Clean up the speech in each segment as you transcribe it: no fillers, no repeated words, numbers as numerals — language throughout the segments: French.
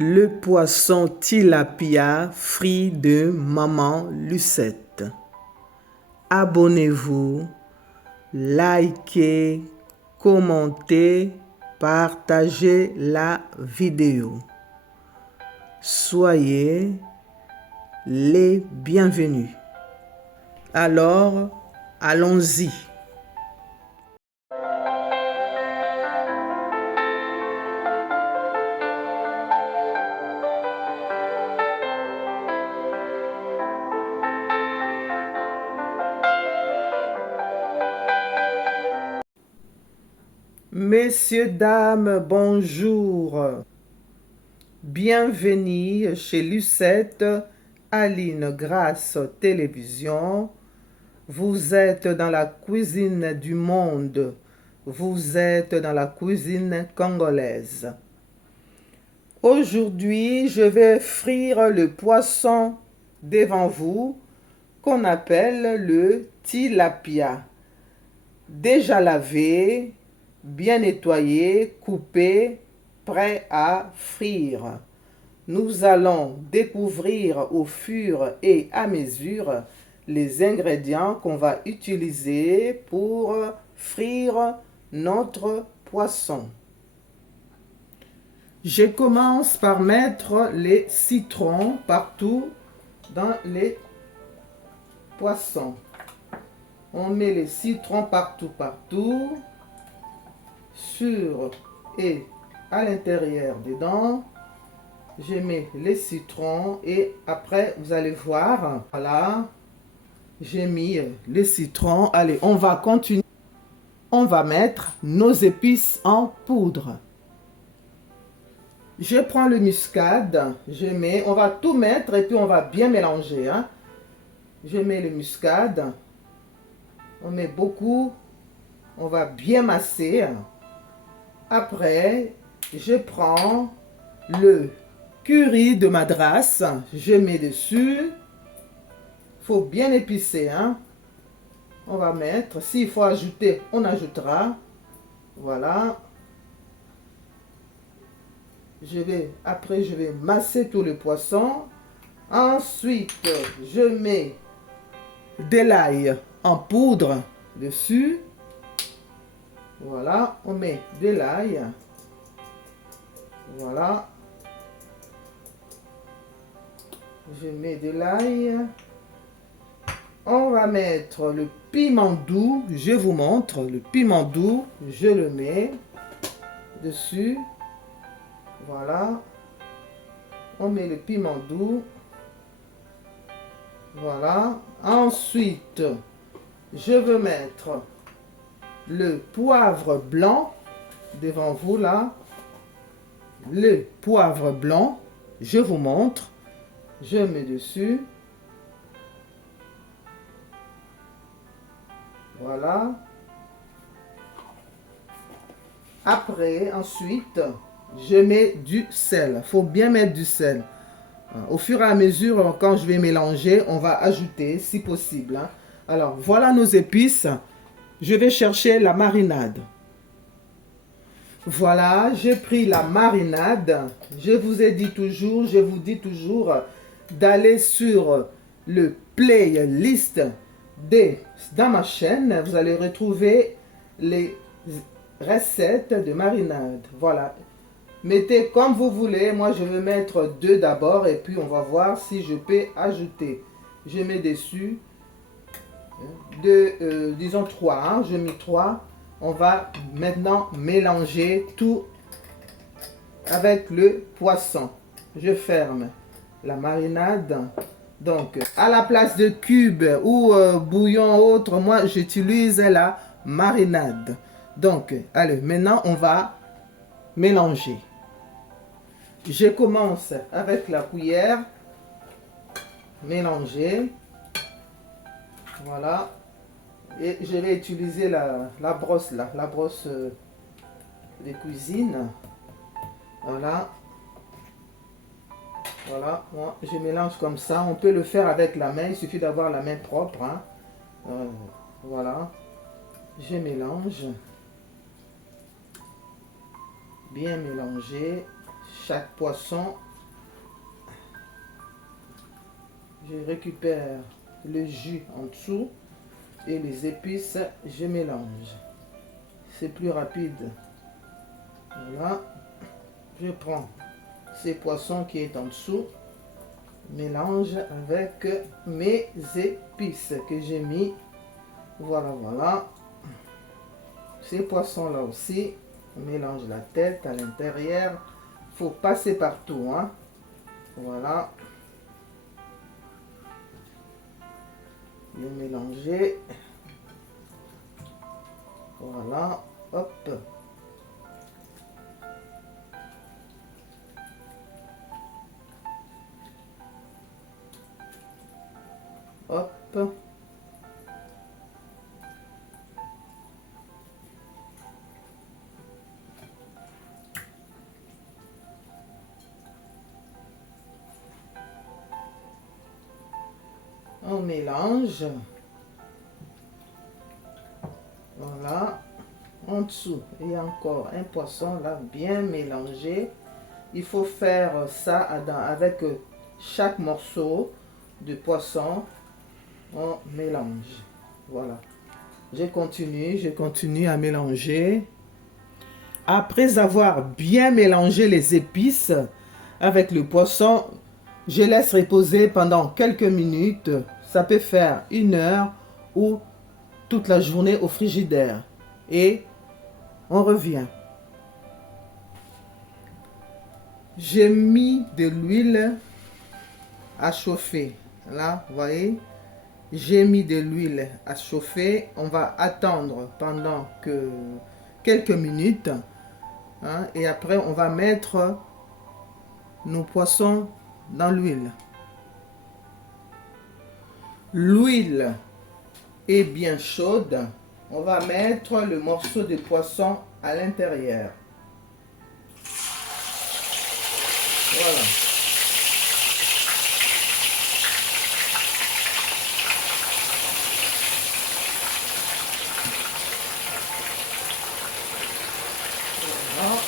Le poisson tilapia frit de maman Lucette. Abonnez-vous, likez, commentez, partagez la vidéo. Soyez les bienvenus. Alors, allons-y. Messieurs, dames, bonjour. Bienvenue chez Lucette Aline Grâce Télévision. Vous êtes dans la cuisine du monde. Vous êtes dans la cuisine congolaise. Aujourd'hui, je vais frire le poisson devant vous qu'on appelle le tilapia. Déjà lavé, bien nettoyé, coupé, prêt à frire. Nous allons découvrir au fur et à mesure les ingrédients qu'on va utiliser pour frire notre poisson. Je commence par mettre les citrons partout dans les poissons. On met les citrons partout, sur et à l'intérieur dedans. Je mets les citrons et après vous allez voir, voilà, j'ai mis les citrons. Allez, on va continuer. On va mettre nos épices en poudre. Je prends le muscade, on va tout mettre et puis on va bien mélanger. Hein. Je mets le muscade, on met beaucoup, on va bien masser. Après, je prends le curry de Madras, je mets dessus. Il faut bien épicer. Hein. On va mettre, s'il faut ajouter, on ajoutera. Voilà. Après, je vais masser tout le poisson. Ensuite, je mets de l'ail en poudre dessus. Voilà, on met de l'ail. Voilà. Je mets de l'ail. On va mettre le piment doux. Je vous montre le piment doux. Je le mets dessus. Voilà. On met le piment doux. Voilà. Ensuite, je veux mettre le poivre blanc devant vous là. Le poivre blanc, je vous montre. Je mets dessus. Voilà. Après, ensuite, je mets du sel. Il faut bien mettre du sel. Au fur et à mesure, quand je vais mélanger, on va ajouter si possible. Hein. Alors, voilà nos épices. Je vais chercher la marinade. Voilà, j'ai pris la marinade. Je vous dis toujours d'aller sur le playlist dans ma chaîne. Vous allez retrouver les recettes de marinade. Voilà. Mettez comme vous voulez. Moi, je vais mettre 2 d'abord et puis on va voir si je peux ajouter. Je mets dessus disons 3. Hein. Je mets 3. On va maintenant mélanger tout avec le poisson. Je ferme la marinade. Donc, à la place de cubes ou bouillon autre, moi, j'utilise la marinade. Donc, allez, maintenant, on va mélanger. Je commence avec la cuillère. Mélanger. Voilà. Et je vais utiliser la brosse là, la brosse de cuisine. Voilà. Voilà, moi je mélange comme ça. On peut le faire avec la main, il suffit d'avoir la main propre. Hein. Voilà. Je mélange. Bien mélanger. Chaque poisson Je récupère le jus en dessous et les épices, je mélange. C'est plus rapide. Voilà. Je prends ces poissons qui est en dessous, mélange avec mes épices que j'ai mis. Voilà, voilà. Ces poissons là aussi, on mélange la tête à l'intérieur. Faut passer partout, hein. Voilà. Bien mélanger. Voilà. Hop. Hop. On mélange. Voilà. En dessous, il y a encore un poisson là, bien mélangé. Il faut faire ça avec chaque morceau de poisson. On mélange. Voilà. Je continue à mélanger. Après avoir bien mélangé les épices avec le poisson, je laisse reposer pendant quelques minutes. Ça peut faire 1 heure ou toute la journée au frigidaire. Et on revient. J'ai mis de l'huile à chauffer. Là, vous voyez, j'ai mis de l'huile à chauffer. On va attendre pendant quelques minutes. Hein, et après, on va mettre nos poissons dans l'huile. L'huile est bien chaude. On va mettre le morceau de poisson à l'intérieur. Voilà. Voilà.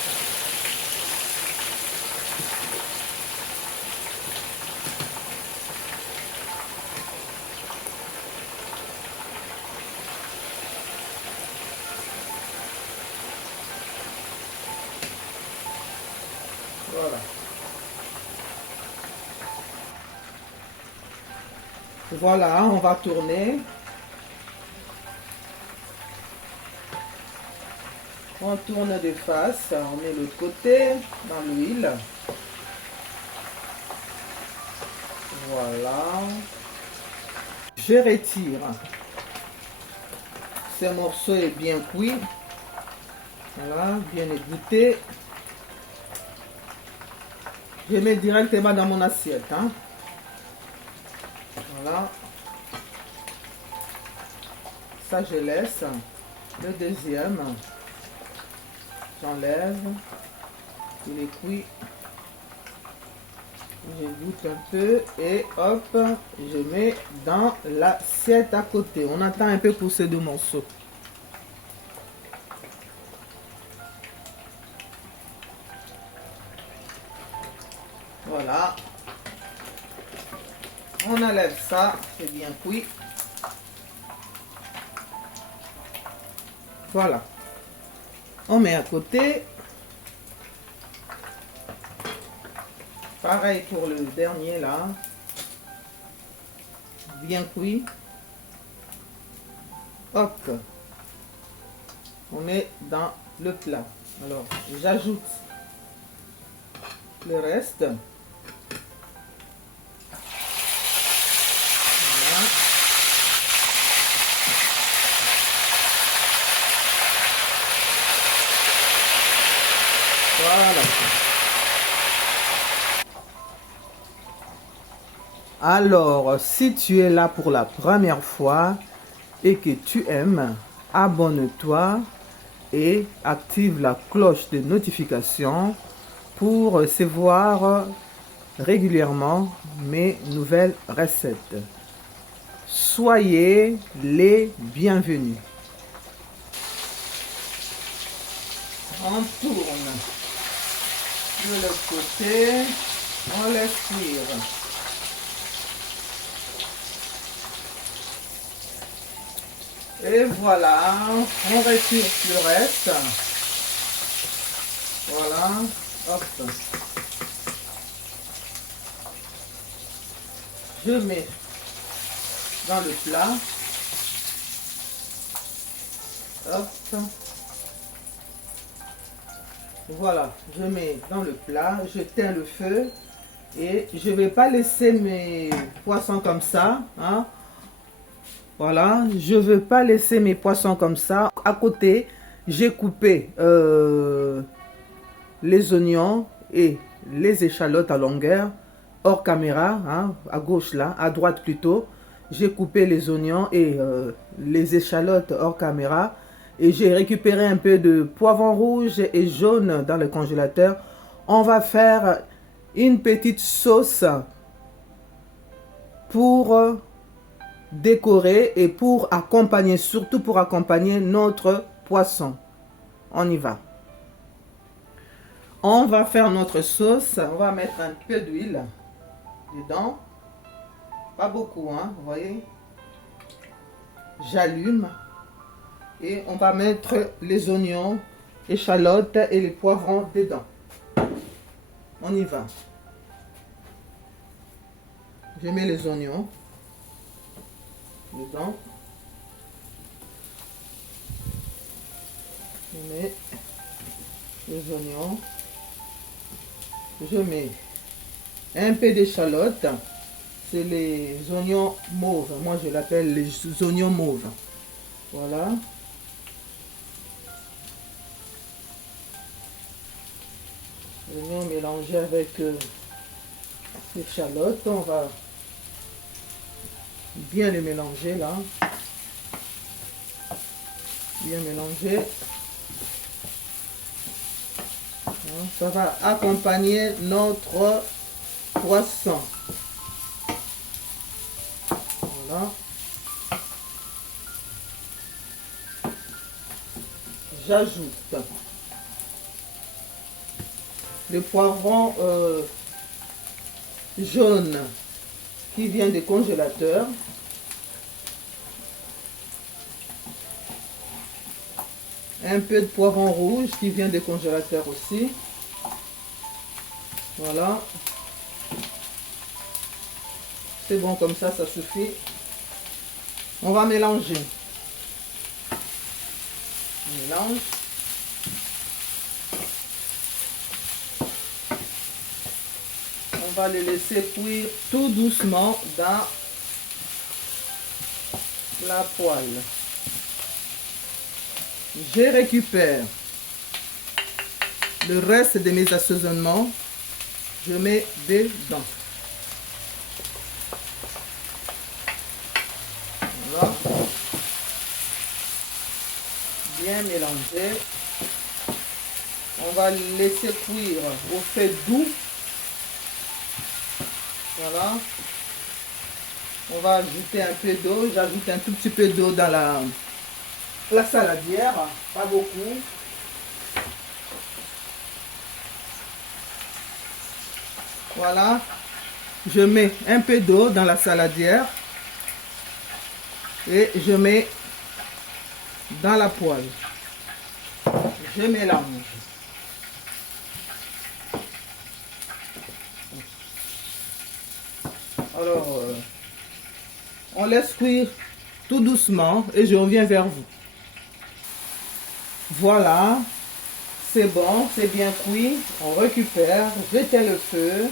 Voilà. Voilà, on va tourner. On tourne de face, on met l'autre côté dans l'huile. Voilà. Je retire. Ce morceau est bien cuit. Voilà, bien égoutté. Je mets directement dans mon assiette. Hein. Voilà. Ça, je laisse. Le deuxième. J'enlève. Il est cuit. Je goûte un peu et hop, je mets dans l'assiette à côté. On attend un peu pour ces 2 morceaux. Voilà. On enlève ça, c'est bien cuit. Voilà. On met à côté. Pareil pour le dernier là. Bien cuit. Hop. On met dans le plat. Alors, j'ajoute le reste. Voilà. Voilà. Alors, si tu es là pour la première fois et que tu aimes, abonne-toi et active la cloche de notification pour recevoir régulièrement mes nouvelles recettes. Soyez les bienvenus. On tourne de l'autre côté, on laisse cuire. Et voilà, on retire le reste. Voilà, hop. Je mets dans le plat. Hop. Voilà, je mets dans le plat, je teins le feu et je ne vais pas laisser mes poissons comme ça. Hein. Voilà, je ne veux pas laisser mes poissons comme ça. À côté, j'ai coupé les oignons et les échalotes à longueur, hors caméra, hein, à gauche là, à droite plutôt. J'ai coupé les oignons et les échalotes hors caméra. Et j'ai récupéré un peu de poivron rouge et jaune dans le congélateur. On va faire une petite sauce pour décorer et pour accompagner, surtout pour accompagner notre poisson. On y va. On va faire notre sauce. On va mettre un peu d'huile dedans. Pas beaucoup, hein, vous voyez. J'allume. Et on va mettre les oignons, échalotes et les poivrons dedans. On y va. Je mets les oignons dedans. Je mets les oignons. Je mets un peu d'échalote. C'est les oignons mauves. Moi, je l'appelle les oignons mauves. Voilà. L'oignon mélangé avec l'échalote. On va bien les mélanger là. Bien mélanger. Ça va accompagner notre poisson. Voilà. J'ajoute le poivron jaune qui vient du congélateur. Un peu de poivron rouge qui vient du congélateur aussi. Voilà. C'est bon comme ça suffit. On va mélanger. On mélange. On va les laisser cuire tout doucement dans la poêle. Je récupère le reste de mes assaisonnements. Je mets dedans. Voilà. Bien mélanger. On va laisser cuire au feu doux. Voilà. On va ajouter un peu d'eau. J'ajoute un tout petit peu d'eau dans la saladière. Pas beaucoup. Voilà. Je mets un peu d'eau dans la saladière. Et je mets dans la poêle. Je mélange. Alors, on laisse cuire tout doucement et je reviens vers vous. Voilà, c'est bon, c'est bien cuit. On récupère, j'éteins le feu.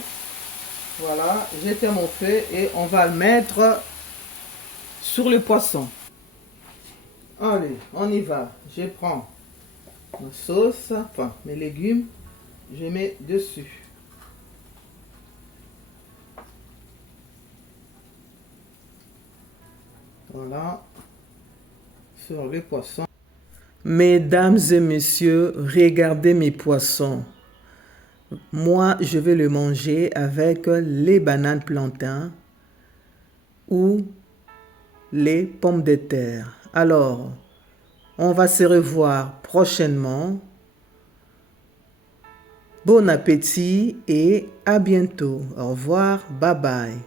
Voilà, j'éteins mon feu et on va le mettre sur le poisson. Allez, on y va. Je prends ma sauce, enfin mes légumes, je mets dessus. Voilà, sur les poissons. Mesdames et messieurs, regardez mes poissons. Moi, je vais le manger avec les bananes plantains ou les pommes de terre. Alors, on va se revoir prochainement. Bon appétit et à bientôt. Au revoir, bye bye.